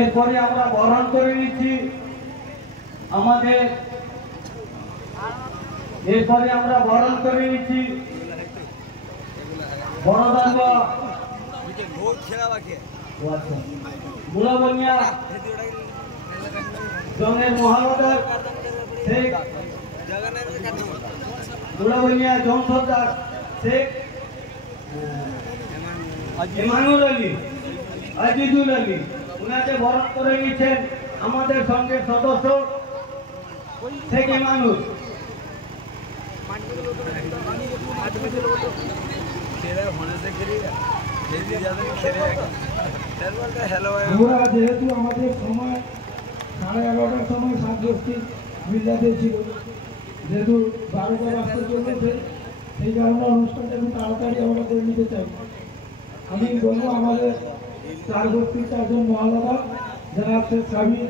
এরপরে আমরা বরণ করে নিচ্ছি আমাদের বড়দাঙ্গ মুলাবনিয়া জনের মহানগর শেখ মুলাবনিয়া জন সর্দার শেখ ইমানুল আলী আজিজুল আলী উনাকে বরণ করে নিচ্ছেন আমাদের সঙ্গে সদস্য শেখ ইমানুল। আমরা যেহেতু আমাদের সময় 11:30টার সময় সাতগোষ্ঠী মিল্লাতে ছিল, যেহেতু 12টা বাজতে চলেছে, সেই কারণে অনুষ্ঠানটা একটু তাড়াতাড়ি আমরা করে নিতে চাই। আমি বলবো আমাদের 4 গোষ্ঠীর 4 জন মহালাদা যারা শেখ সাবির,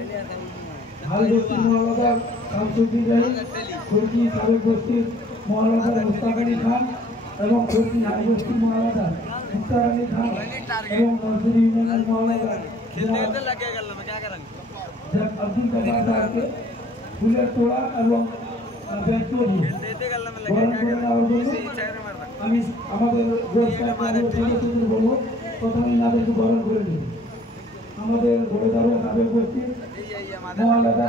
হাল গোষ্ঠীর মহালাদা শামসুদ্দিন রাই, খুরকি সাবেক গোষ্ঠীর মহালাদা মুস্তাক আলী খান এবং খুরকি হাই গোষ্ঠীর মহালাদা মুস্তাক আলী খান এবং নজরুল ইউনিয়নের মহালাদা আব্দুল কাদের সাহেবকে ফুলের তোড়া এবং আমি আমাদের বলবো প্রথমে ইনাদেরকে বরণ করে নিই। আমাদের গড়ে সাবেক গোষ্ঠীর মহালাদা